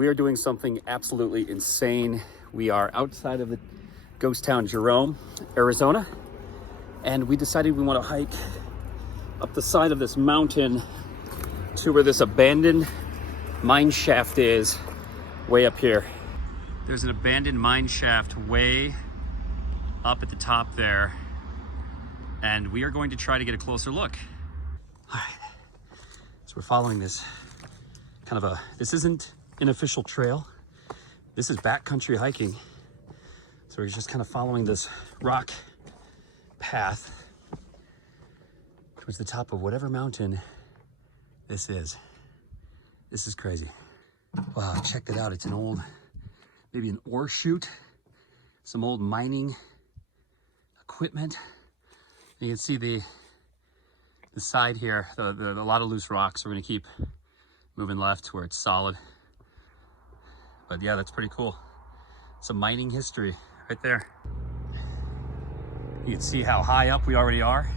we are doing something absolutely insane. We are outside of the ghost town Jerome, Arizona, and we decided we want to hike up the side of this mountain to where this abandoned mine shaft is, way up here. There's an abandoned mine shaft way up at the top there, and we are going to try to get a closer look. All right, so we're following this this isn't an official trail. This is backcountry hiking. So we're just kind of following this rock path towards the top of whatever mountain this is. This is crazy. Wow, check it out. It's an old, maybe an ore chute, some old mining equipment. And you can see the side here, a lot of loose rocks. We're gonna keep moving left where it's solid. But yeah, that's pretty cool. Some mining history right there. You can see how high up we already are.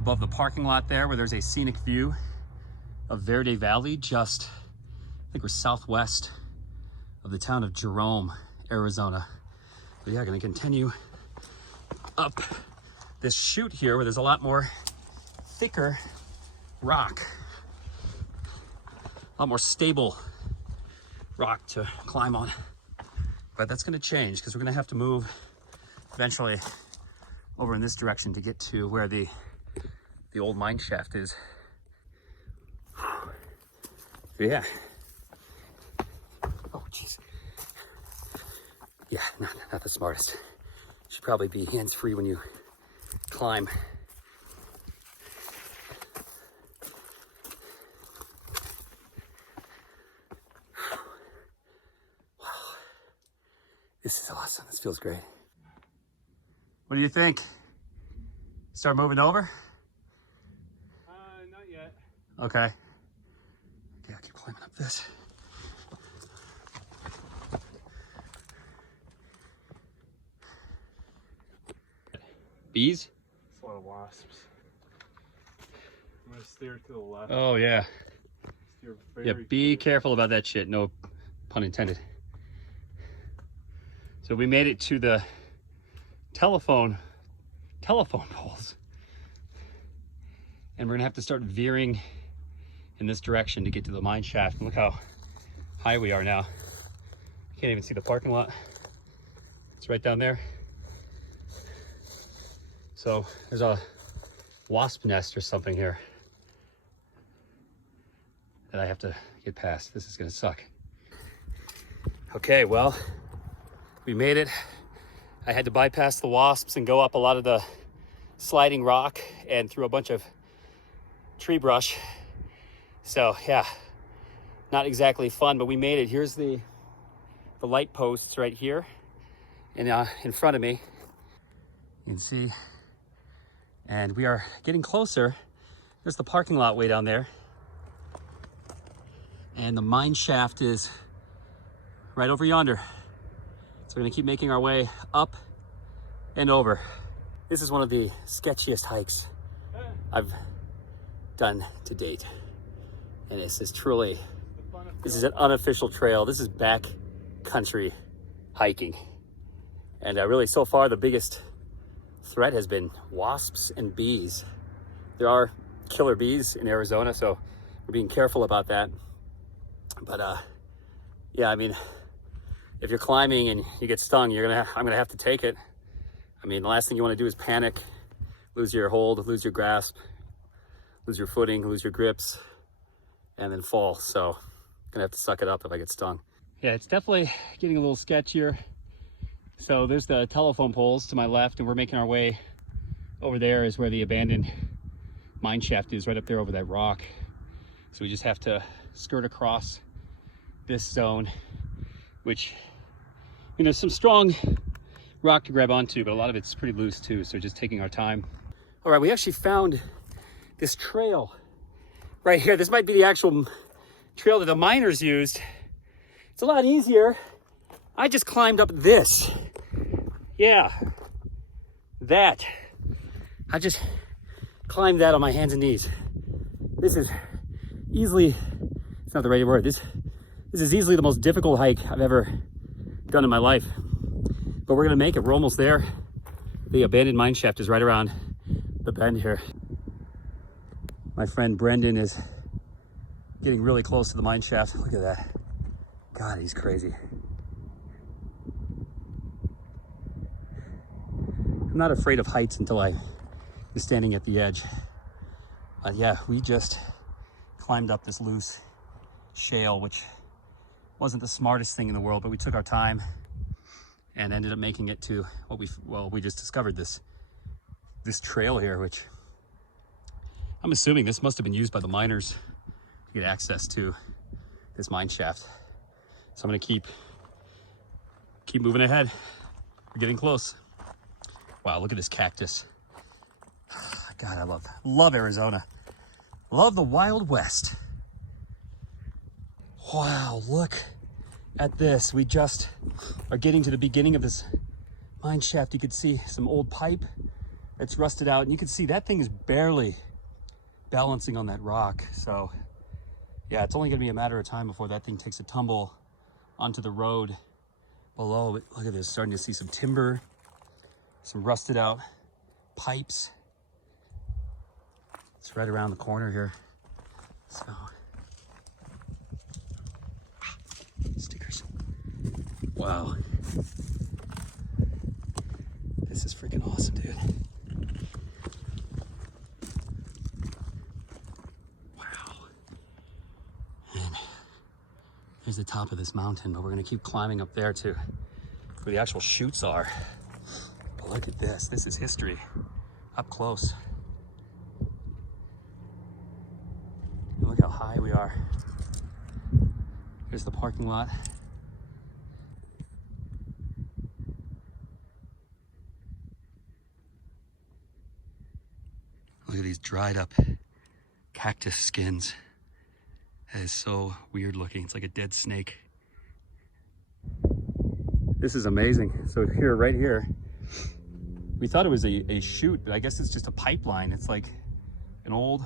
Above the parking lot there, where there's a scenic view of Verde Valley, just, I think we're southwest of the town of Jerome, Arizona. But yeah, gonna continue up this chute here where there's a lot more thicker rock. A lot more stable rock to climb on. But that's gonna change because we're gonna have to move eventually over in this direction to get to where the old mine shaft is. So yeah. Oh, jeez. Yeah, not the smartest. Should probably be hands-free when you climb. This is awesome. This feels great. What do you think? Start moving over? Not yet. Okay. Okay, I'll keep climbing up this. Bees? It's a lot of wasps. I'm gonna steer to the left. Oh yeah. Steer Yeah, very be careful about that shit. No pun intended. So we made it to the telephone poles. And we're gonna have to start veering in this direction to get to the mine shaft. And look how high we are now. You can't even see the parking lot. It's right down there. So there's a wasp nest or something here that I have to get past. This is gonna suck. Okay, well, we made it. I had to bypass the wasps and go up a lot of the sliding rock and through a bunch of tree brush. So yeah, not exactly fun, but we made it. Here's the light posts right here and in front of me. You can see, and we are getting closer. There's the parking lot way down there. And the mine shaft is right over yonder. So we're gonna keep making our way up and over. This is one of the sketchiest hikes I've done to date. And this is truly, this is an unofficial trail. This is backcountry hiking. And really so far the biggest threat has been wasps and bees. There are killer bees in Arizona, so we're being careful about that. But yeah, I mean, if you're climbing and you get stung, I'm gonna have to take it. I mean, the last thing you want to do is panic, lose your hold, lose your grasp, lose your footing, lose your grips, and then fall. So I'm gonna have to suck it up if I get stung. Yeah, it's definitely getting a little sketchier. So there's the telephone poles to my left, and we're making our way over there is where the abandoned mine shaft is, right up there over that rock. So we just have to skirt across this zone, which, you know, some strong rock to grab onto, but a lot of it's pretty loose too, so just taking our time. All right, we actually found this trail right here. This might be the actual trail that the miners used. It's a lot easier. I just climbed up this. Yeah, that. I just climbed that on my hands and knees. This is easily, it's not the right word, this This is easily the most difficult hike I've ever done in my life, but we're gonna make it. We're almost there. The abandoned mine shaft is right around the bend here. My friend Brendan is getting really close to the mine shaft. Look at that. God, he's crazy. I'm not afraid of heights until I was standing at the edge. Yeah, we just climbed up this loose shale, which wasn't the smartest thing in the world, but we took our time and ended up making it to what we just discovered this trail here, which I'm assuming this must have been used by the miners to get access to this mine shaft. So I'm gonna keep moving ahead. We're getting close. Wow, look at this cactus. God, I love Arizona. Love the Wild West. Wow, look at this. We just are getting to the beginning of this mine shaft. You could see some old pipe that's rusted out, and you can see that thing is barely balancing on that rock. So yeah, it's only gonna be a matter of time before that thing takes a tumble onto the road below. But look at this, starting to see some timber, some rusted out pipes. It's right around the corner here. So, stickers. Wow. This is freaking awesome, dude. Wow. And here's the top of this mountain, but we're gonna keep climbing up there to where the actual chutes are. But look at this. This is history up close. And look how high we are. Here's the parking lot. Look at these dried up cactus skins. That is so weird looking. It's like a dead snake. This is amazing. So here, right here, we thought it was a chute, but I guess it's just a pipeline. It's like an old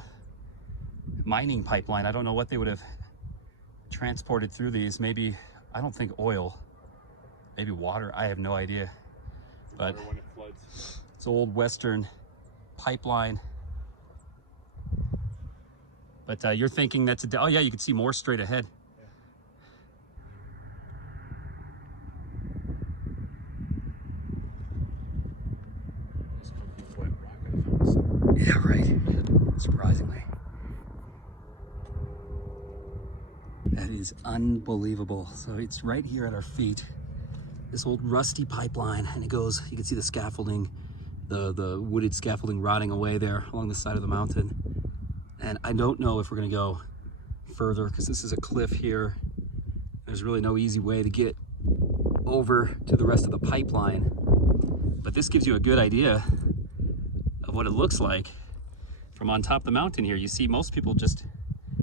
mining pipeline. I don't know what they would have transported through these. Maybe, I don't think oil, maybe water. I have no idea. But when it floods. it's old Western pipeline. But you're thinking that's oh yeah, you can see more straight ahead. Yeah, right. Surprisingly. That is unbelievable. So it's right here at our feet. This old rusty pipeline, and it goes, you can see the scaffolding, the wooded scaffolding rotting away there along the side of the mountain. And I don't know if we're gonna go further because this is a cliff here. There's really no easy way to get over to the rest of the pipeline. But this gives you a good idea of what it looks like from on top of the mountain here. You see most people just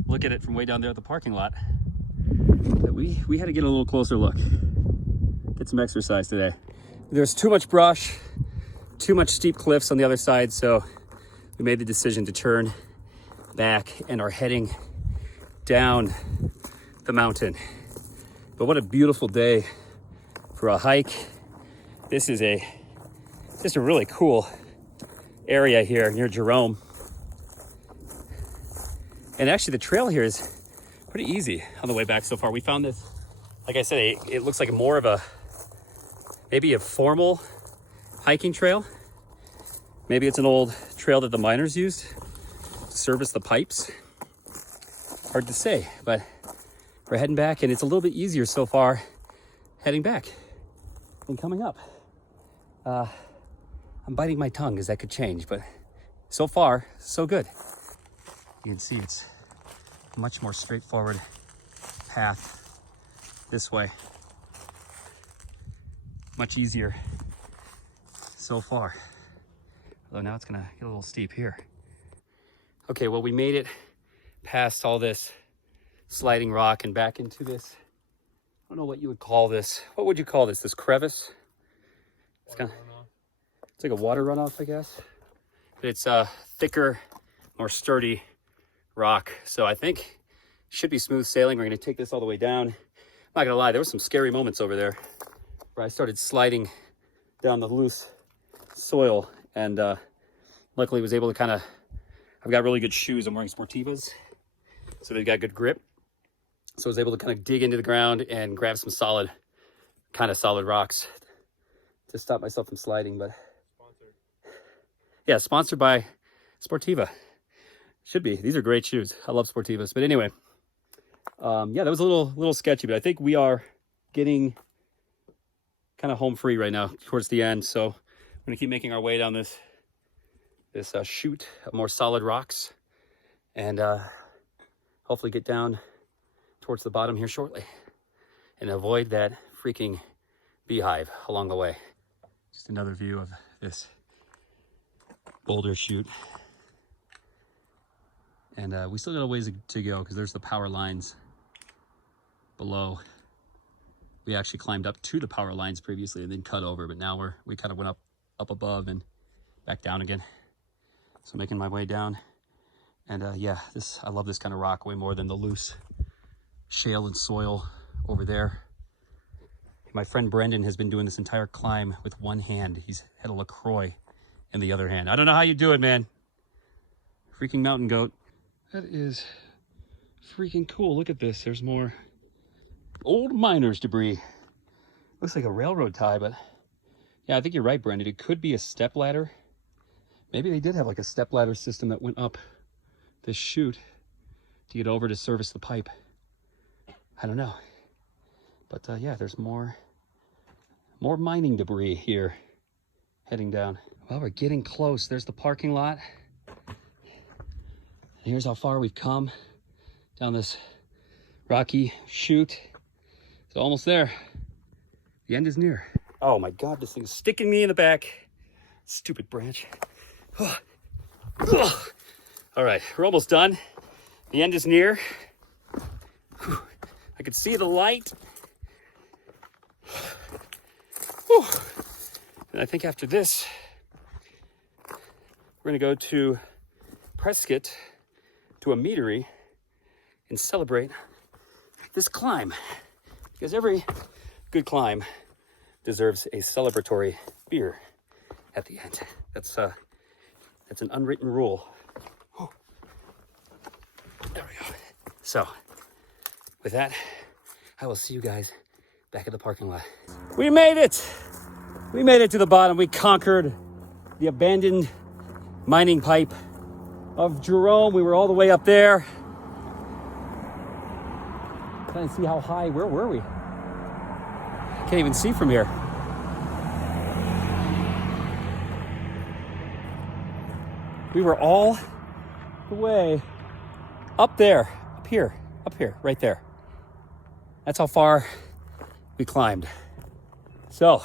look at it from way down there at the parking lot. But we had to get a little closer look. Get some exercise today. There's too much brush, too much steep cliffs on the other side, so we made the decision to turn back and are heading down the mountain. But what a beautiful day for a hike. This is just a really cool area here near Jerome. And actually the trail here is pretty easy on the way back so far. We found this, like I said, it looks like more of maybe a formal hiking trail. Maybe it's an old trail that the miners used to service the pipes. Hard to say, but we're heading back and it's a little bit easier so far heading back than coming up. I'm biting my tongue because that could change, but so far, so good. You can see it's a much more straightforward path this way. Much easier so far. Although now it's gonna get a little steep here. Okay, well, we made it past all this sliding rock and back into this, I don't know what you would call this. What would you call this? This crevice? It's like a water runoff, I guess. But it's a thicker, more sturdy rock. So I think it should be smooth sailing. We're gonna take this all the way down. not gonna lie, there were some scary moments over there where I started sliding down the loose soil, and luckily was able to kind of, I've got really good shoes. I'm wearing Sportivas, so they've got good grip. So I was able to kind of dig into the ground and grab some solid rocks to stop myself from sliding. But yeah, sponsored by Sportiva. Should be. These are great shoes. I love Sportivas. But anyway, yeah, that was a little sketchy, but I think we are getting kind of home free right now towards the end. So we're gonna keep making our way down this chute of more solid rocks, and hopefully get down towards the bottom here shortly and avoid that freaking beehive along the way. Just another view of this boulder chute. And we still got a ways to go because there's the power lines below. We actually climbed up to the power lines previously and then cut over, but now we kind of went up above and back down again. So making my way down. And yeah, I love this kind of rock way more than the loose shale and soil over there. My friend Brendan has been doing this entire climb with one hand. He's had a LaCroix in the other hand. I don't know how you do it, man. Freaking mountain goat. That is freaking cool. Look at this. There's more old miners debris. Looks like a railroad tie, but yeah, I think you're right, Brendan. It could be a step ladder. Maybe they did have like a step ladder system that went up this chute to get over to service the pipe. I don't know. But yeah, there's more mining debris here heading down. Well, we're getting close. There's the parking lot. Here's how far we've come down this rocky chute. It's almost there. The end is near. Oh my God, this thing is sticking me in the back. Stupid branch. All right, we're almost done. The end is near. I can see the light. And I think after this, we're gonna go to Prescott, to a meadery, and celebrate this climb. Because every good climb deserves a celebratory beer at the end. That's an unwritten rule. There we go. So, with that, I will see you guys back at the parking lot. We made it! We made it to the bottom. We conquered the abandoned mining pipe of Jerome. We were all the way up there. Trying to see how high, where were we? Can't even see from here. We were all the way up there, up here, right there. That's how far we climbed. So,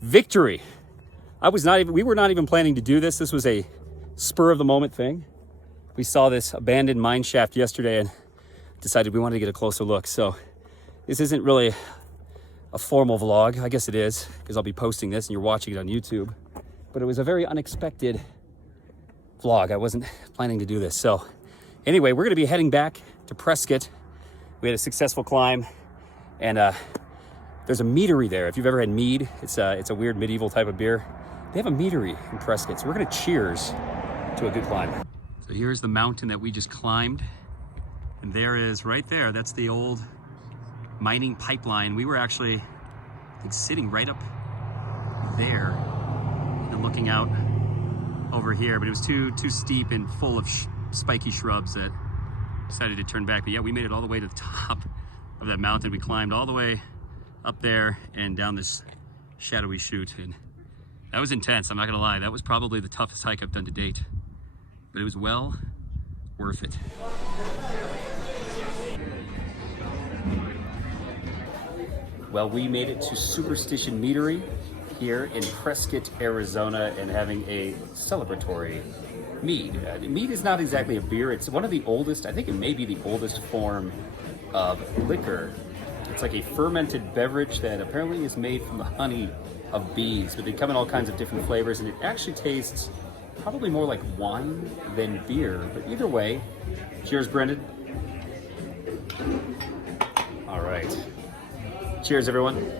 victory. We were not even planning to do this. This was a spur of the moment thing. We saw this abandoned mine shaft yesterday and decided we wanted to get a closer look. So this isn't really a formal vlog. I guess it is, because I'll be posting this and you're watching it on YouTube. But it was a very unexpected vlog. I wasn't planning to do this. So anyway, we're gonna be heading back to Prescott. We had a successful climb, and there's a meadery there. If you've ever had mead, it's a weird medieval type of beer. They have a meadery in Prescott, so we're gonna cheers to a good climb. So here's the mountain that we just climbed, and there is, right there, that's the old mining pipeline. We were actually, I think, sitting right up there and looking out over here, but it was too steep and full of spiky shrubs that decided to turn back. But yeah, we made it all the way to the top of that mountain. We climbed all the way up there and down this shadowy chute, and that was intense. I'm not gonna lie, that was probably the toughest hike I've done to date, but it was well worth it. Well, we made it to Superstition Meadery here in Prescott, Arizona, and having a celebratory mead. Mead is not exactly a beer. It's one of the oldest, I think it may be the oldest form of liquor. It's like a fermented beverage that apparently is made from the honey of bees, but they come in all kinds of different flavors, and it actually tastes probably more like wine than beer. But either way, cheers, Brendan. All right. Cheers, everyone.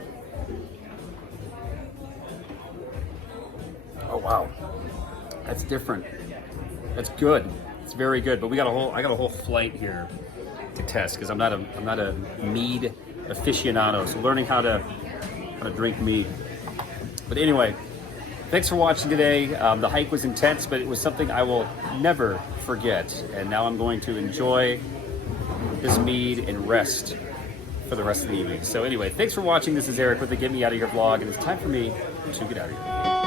Oh wow, that's different. That's good. It's very good. But I got a whole flight here to test because I'm not a mead aficionado. So learning how to drink mead. But anyway, thanks for watching today. The hike was intense, but it was something I will never forget. And now I'm going to enjoy this mead and rest for the rest of the evening. So anyway, thanks for watching. This is Eric with the Get Me Out of Here vlog, and it's time for me to get out of here.